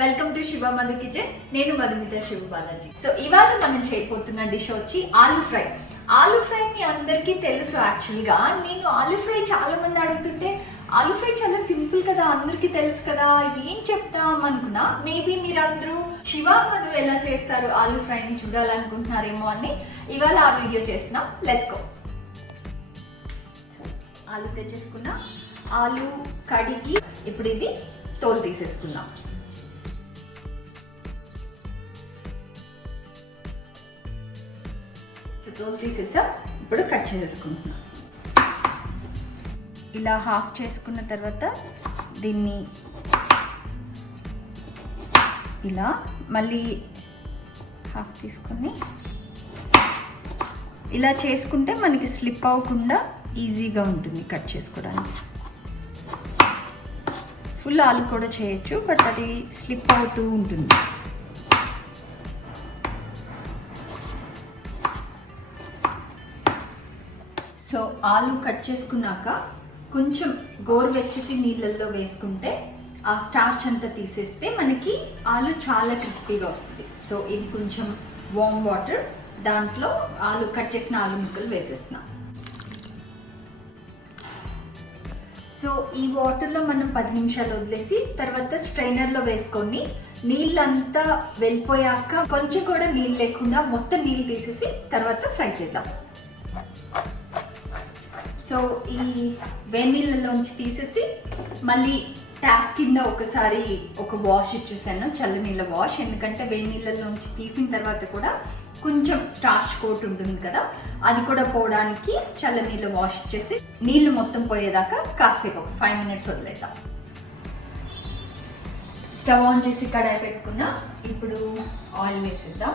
Welcome to Shiva Madhu kitchen. నేను Madhumita Shiva Balaji. So ఇవాళ మనం చేయబోతున్న డిష్ వచ్చి ఆలూ ఫ్రై. ఆలూ ఫ్రై మీ అందరికీ తెలుసు. యాక్చువల్గా నేను ఆలూ ఫ్రై చాలా మంది అడుగుతుంటే ఆలూ ఫ్రై చాలా సింపుల్ కదా, అందరికీ తెలుసు కదా, ఏం చెప్తాం అనుకున్నా. మేబీ మీరు అందరూ శివ మధు ఎలా చేస్తారు ఆలూ ఫ్రైని చూడాలనుకుంటున్నారేమో అని ఇవాళ ఆ వీడియో చేస్తున్నాం. Let's go. ఆలూ తెచ్చేసుకున్నా, ఆలూ కడిగి ఇప్పుడు ఇది తోలు తీసేసుకున్నాం. తోలు తీసేసా, ఇప్పుడు కట్ చేసేసుకుంటున్నాం. ఇలా హాఫ్ చేసుకున్న తర్వాత దీన్ని ఇలా మళ్ళీ హాఫ్ తీసుకొని ఇలా చేసుకుంటే మనకి స్లిప్ అవ్వకుండా ఈజీగా ఉంటుంది కట్ చేసుకోవడానికి. ఫుల్ ఆలు కూడా చేయొచ్చు, బట్ అది స్లిప్ అవుతూ ఉంటుంది. సో ఆలు కట్ చేసుకున్నాక కొంచెం గోరువెచ్చటి నీళ్ళల్లో వేసుకుంటే ఆ స్టార్చ్ అంతా తీసేస్తే మనకి ఆలు చాలా క్రిస్పీగా వస్తుంది. సో ఇది కొంచెం వామ్ వాటర్, దాంట్లో ఆలు కట్ చేసిన ఆలు ముక్కలు వేసేస్తున్నాం. సో ఈ వాటర్లో మనం 10 నిమిషాలు వదిలేసి తర్వాత స్ట్రైనర్లో వేసుకొని నీళ్ళంతా వెళ్ళిపోయాక కొంచెం కూడా నీళ్ళు లేకుండా మొత్తం నీళ్ళు తీసేసి తర్వాత ఫ్రై చేద్దాం. సో ఈ వేడినీళ్ళలోంచి తీసేసి మళ్ళీ ట్యాప్ కింద ఒకసారి ఒక వాష్ ఇచ్చేసాను, చల్లనీళ్ళ వాష్. ఎందుకంటే వేడినీళ్ళలోంచి తీసిన తర్వాత కూడా కొంచెం స్టార్చ్ కోట్ ఉంటుంది కదా, అది కూడా పోవడానికి చల్లనీళ్ళ వాష్ ఇచ్చేసి నీళ్ళు మొత్తం పోయేదాకా కాసేపు 5 మినిట్స్ వదిలేద్దాం. స్టవ్ ఆన్ చేసి కడాయి పెట్టుకున్నా. ఇప్పుడు ఆయిల్ వేసేద్దాం.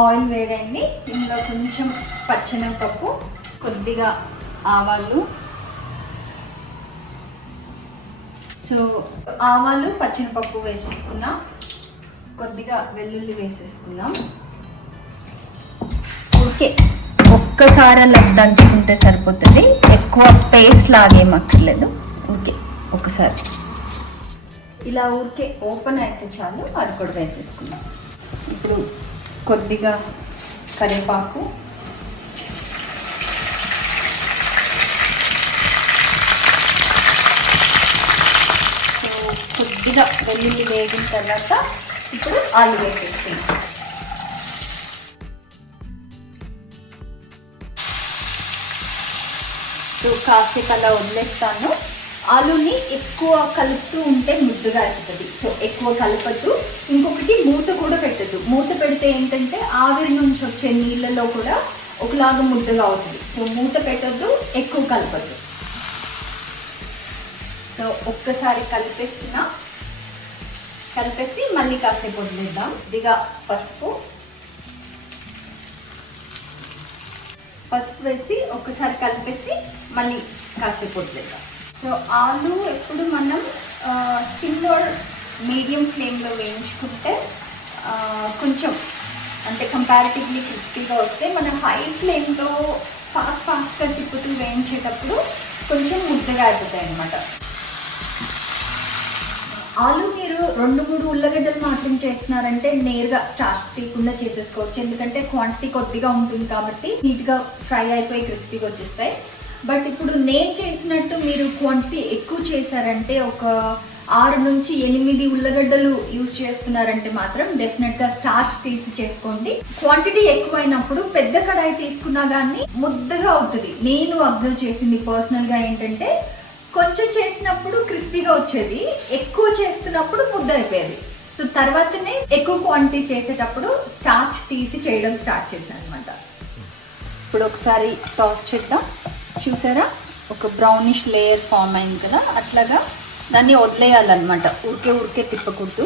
ఆయిల్ వేడండి. ఇందులో కొంచెం పచ్చెనగపప్పు, కొద్దిగా ఆవాలు. సో ఆవాలు పచ్చెనగపప్పు వేసేసుకున్నాం. కొద్దిగా వెల్లుల్లి వేసేసుకున్నాం. ఓకే, ఒక్కసారి అలా దంచుకుంటే సరిపోతుంది, ఎక్కువ పేస్ట్ లాగేమక్కర్లేదు. ఓకే, ఒకసారి ఇలా ఊరికే ఓపెన్ అయితే చాలు, అది కూడా వేసేసుకున్నాం. ఇప్పుడు కొద్దిగా కరివేపాకు, సో కొద్దిగా వెల్లుల్లి వేగిన తర్వాత ఇప్పుడు ఆలు వేసేస్తున్నాం. సో కాసేపు అలా వదిలేస్తాను. ఆలూని ఎక్కువ కలుపుతూ ఉంటే ముద్దుగా అవుతుంది. సో ఎక్కువ కలపద్దు. ఇంకొకటి మూత కూడా పెట్టద్దు. మూత పెడితే ఏంటంటే ఆవిరి నుంచి వచ్చే నీళ్ళలో కూడా ఒకలాగా ముద్దగా అవుతుంది. సో మూత పెట్టద్దు, ఎక్కువ కలపద్దు. సో ఒక్కసారి కలిపేసి మళ్ళీ కాసేపు వదిలేద్దాం. ఇదిగా పసుపు వేసి ఒక్కసారి కలిపేసి మళ్ళీ కాసేపు వదిలేద్దాం. సో ఆలు ఎప్పుడు మనం సిమ్లో మీడియం ఫ్లేమ్లో వేయించుకుంటే కొంచెం అంటే కంపారిటివ్లీ క్రిస్పీగా వస్తే, మనం హై ఫ్లేమ్లో ఫాస్ట్గా తిప్పుతూ వేయించేటప్పుడు కొంచెం ముద్దగా అయిపోతాయి అన్నమాట. ఆలు మీరు 2-3 ఉల్లగడ్డలు మాత్రం చేస్తున్నారంటే నేరుగా స్టార్చ్ తీయకుండా చేసేసుకోవచ్చు. ఎందుకంటే క్వాంటిటీ కొద్దిగా ఉంటుంది కాబట్టి నీట్గా ఫ్రై అయిపోయి క్రిస్పీగా వచ్చేస్తాయి. బట్ ఇప్పుడు నేను చేసినట్టు మీరు క్వాంటిటీ ఎక్కువ చేశారంటే, ఒక 6 నుంచి 8 ఉల్లగడ్డలు యూజ్ చేస్తున్నారంటే మాత్రం డెఫినెట్గా స్టార్చ్ తీసి చేసుకోండి. క్వాంటిటీ ఎక్కువైనప్పుడు పెద్ద కడాయి తీసుకున్నా కానీ ముద్దగా అవుతుంది. నేను అబ్జర్వ్ చేసింది పర్సనల్గా ఏంటంటే, కొంచెం చేసినప్పుడు క్రిస్పీగా వచ్చేది, ఎక్కువ చేస్తున్నప్పుడు ముద్ద అయిపోయేది. సో తర్వాతనే ఎక్కువ క్వాంటిటీ చేసేటప్పుడు స్టార్చ్ తీసి చేయడం స్టార్ట్ చేశాను అనమాట. ఇప్పుడు ఒకసారి టాస్ చేద్దాం. చూసారా, ఒక బ్రౌనిష్ లేయర్ ఫామ్ అయింది కదా, అట్లాగా దాన్ని వదిలేయాలన్నమాట. ఊరికే తిప్పకూడదు.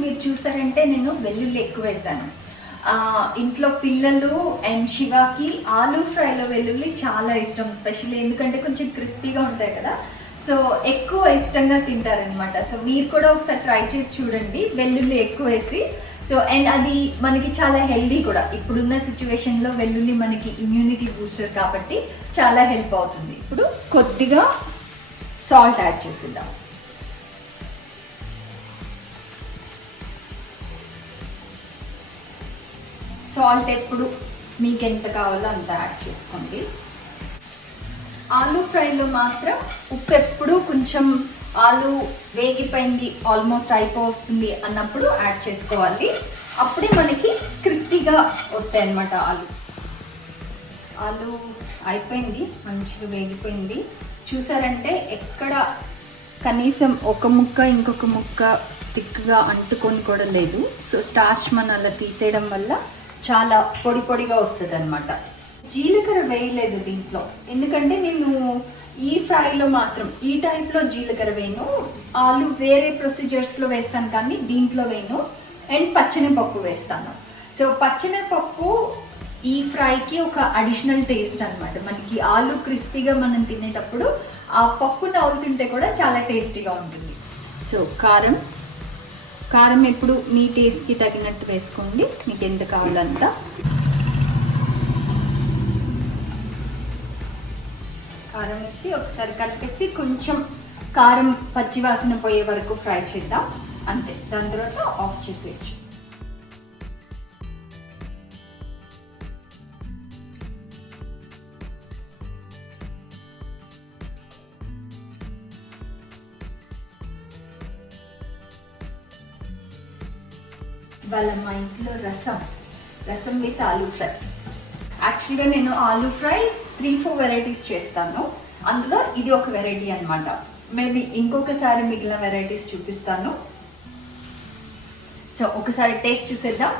మీరు చూసారంటే నేను వెల్లుల్లి ఎక్కువ వేసాను. ఇంట్లో పిల్లలు అండ్ శివాకి ఆలూ ఫ్రైలో వెల్లుల్లి చాలా ఇష్టం, స్పెషల్లీ ఎందుకంటే కొంచెం క్రిస్పీగా ఉంటాయి కదా. సో ఎక్కువ ఇష్టంగా తింటారనమాట. సో మీరు కూడా ఒకసారి ట్రై చేసి చూడండి, వెల్లుల్లి ఎక్కువ వేసి. సో అండ్ అది మనకి చాలా హెల్దీ కూడా. ఇప్పుడున్న సిచ్యువేషన్లో వెల్లుల్లి మనకి ఇమ్యూనిటీ బూస్టర్ కాబట్టి చాలా హెల్ప్ అవుతుంది. ఇప్పుడు కొద్దిగా సాల్ట్ యాడ్ చేసేద్దాం. సాల్ట్ ఎప్పుడు మీకు ఎంత కావాలో అంత యాడ్ చేసుకోండి. ఆలూ ఫ్రైలో మాత్రం ఉప్పు ఎప్పుడు కొంచెం ఆలు వేగిపోయింది, ఆల్మోస్ట్ అయిపోతుంది అన్నప్పుడు యాడ్ చేసుకోవాలి. అప్పుడే మనకి క్రిస్పీగా వస్తాయి అన్నమాట. ఆలు అయిపోయింది, మంచిగా వేగిపోయింది. చూసారంటే ఎక్కడ కనీసం ఒక ముక్క ఇంకొక ముక్క థిక్గా అంటుకొని కూడా లేదు. సో స్టార్చ్ మనం అలా తీసేయడం వల్ల చాలా పొడి పొడిగా వస్తుంది అనమాట. జీలకర్ర వేయలేదు దీంట్లో, ఎందుకంటే నేను ఈ ఫ్రైలో మాత్రం ఈ టైప్లో జీలకర్ర వేయను. ఆలు వేరే ప్రొసీజర్స్లో వేస్తాను కానీ దీంట్లో వేయను. అండ్ పచ్చనిపప్పు వేస్తాను. సో పచ్చనిపప్పు ఈ ఫ్రైకి ఒక అడిషనల్ టేస్ట్ అనమాట. మనకి ఆలు క్రిస్పీగా మనం తినేటప్పుడు ఆ పప్పు నవ్వుతుంటే కూడా చాలా టేస్టీగా ఉంటుంది. సో కారం ఎప్పుడు మీ టేస్ట్కి తగినట్టు వేసుకోండి, మీకు ఎంత కావాలంత. కారం వేసి ఒకసారి కలిపేసి కొంచెం కారం పచ్చివాసన పోయే వరకు ఫ్రై చేద్దాం, అంతే. దాని తర్వాత ఆఫ్ చేసేయచ్చు. వాళ్ళ మా ఇంట్లో రసం విత్ ఆలూ ఫ్రై. యాక్చువల్గా నేను ఆలూ ఫ్రై 3-4 వెరైటీస్ చేస్తాను. అందులో ఇది ఒక వెరైటీ అనమాట. మేబీ ఇంకొకసారి మిగిలిన వెరైటీస్ చూపిస్తాను. సో ఒకసారి టేస్ట్ చూసేద్దాం.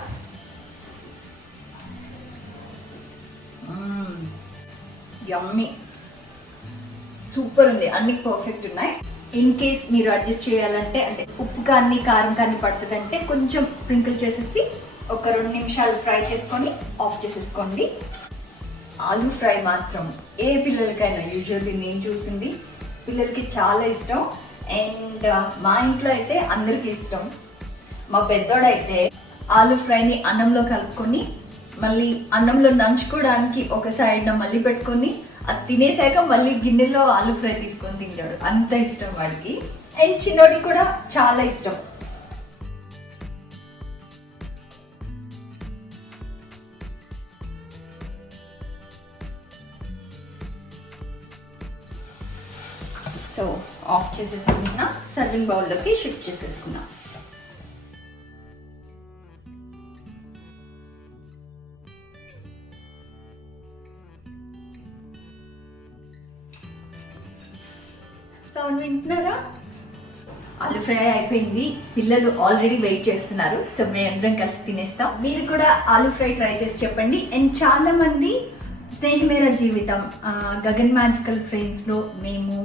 యమ్మీ, సూపర్ ఉంది. అన్ని పర్ఫెక్ట్ ఉన్నాయి. ఇన్ కేస్ మీరు అడ్జస్ట్ చేయాలంటే, అంటే ఉప్పు కానీ కారం కానీ పడుతుందంటే కొంచెం స్ప్రింకిల్ చేసేసి ఒక 2 నిమిషాలు ఫ్రై చేసుకొని ఆఫ్ చేసేసుకోండి. ఆలూ ఫ్రై మాత్రం ఏ పిల్లలకైనా, యూజువల్లీ నేను చూసింది పిల్లలకి చాలా ఇష్టం. అండ్ మా ఇంట్లో అయితే అందరికీ ఇష్టం. మా పెద్దోడైతే ఆలూ ఫ్రైని అన్నంలో కలుపుకొని మళ్ళీ అన్నంలో నంచుకోవడానికి ఒక సైడ్న మళ్ళీ పెట్టుకొని అది తినేసాక మళ్ళీ గిన్నెలో ఆలూ ఫ్రై తీసుకొని తింటాడు. అంత ఇష్టం వాడికి. అండ్ చిన్నోడికి కూడా చాలా ఇష్టం. సో ఆఫ్ చేసేసుకున్నా, సర్వింగ్ బౌల్లోకి షిఫ్ట్ చేసేసుకున్నా. సౌండ్ వింటున్నారా? ఆలూ ఫ్రై అయిపోయింది. పిల్లలు ఆల్రెడీ వెయిట్ చేస్తున్నారు. సో మేము అందరం కలిసి తినేస్తాం. మీరు కూడా ఆలూ ఫ్రై ట్రై చేసి చెప్పండి. అండ్ చాలా మంది స్నేహమేర జీవితం గగన్ మ్యాజికల్ ఫ్రేమ్స్లో మేము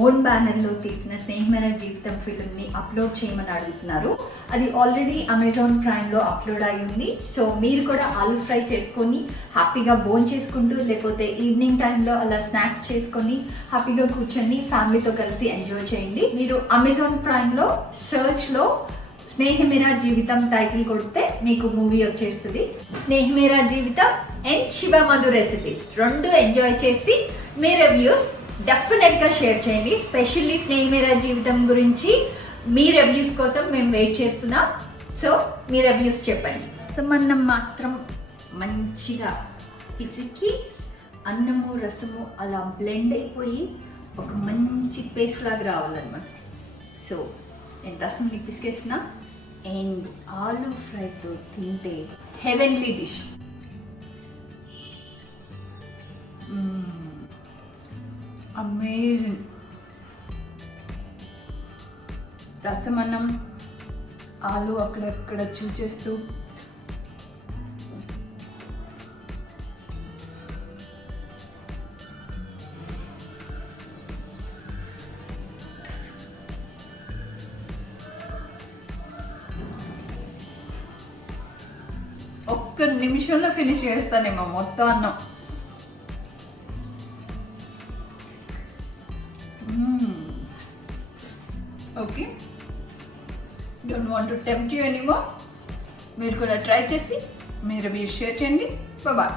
ఓన్ బ్యానర్లో తీసిన స్నేహమేర జీవితం ఫిల్మ్ని అప్లోడ్ చేయమని అడుగుతున్నారు. అది ఆల్రెడీ అమెజాన్ ప్రైమ్లో అప్లోడ్ అయ్యింది. సో మీరు కూడా ఆలూ ఫ్రై చేసుకొని హ్యాపీగా బోన్ చేసుకుంటూ, లేకపోతే ఈవినింగ్ టైంలో అలా స్నాక్స్ చేసుకొని హ్యాపీగా కూర్చొని ఫ్యామిలీతో కలిసి ఎంజాయ్ చేయండి. మీరు అమెజాన్ ప్రైమ్లో సర్చ్లో స్నేహమేర జీవితం టైటిల్ కొడితే మీకు మూవీ వచ్చేస్తుంది. స్నేహమేర జీవితం అండ్ శివమధు రెసిపీస్ 2 ఎంజాయ్ చేసి మీ రివ్యూస్ డెఫినెట్గా షేర్ చేయండి. స్పెషల్లీ స్నేహమేర జీవితం గురించి మీ రివ్యూస్ కోసం మేము వెయిట్ చేస్తున్నాం. సో మీ రివ్యూస్ చెప్పండి. రసమన్నం మాత్రం మంచిగా పిసికి అన్నము రసము అలా బ్లెండ్ అయిపోయి ఒక మంచి పేస్ట్ లాగా రావాలన్నమాట. సో నేను రసంని పిసికేస్తున్నా. అండ్ ఆలూ ఫ్రైతో తింటే హెవెన్లీ డిష్. అమేజింగ్. రసమన్నం ఆలు అక్కడక్కడ చూచేస్తూ ఒక్క నిమిషంలో ఫినిష్ చేస్తానేమో మొత్తం అన్నం. Okay, don't want to tempt you anymore. మీరు కూడా ట్రై చేసి మీ రివ్యూ షేర్ చేయండి. బాయ్.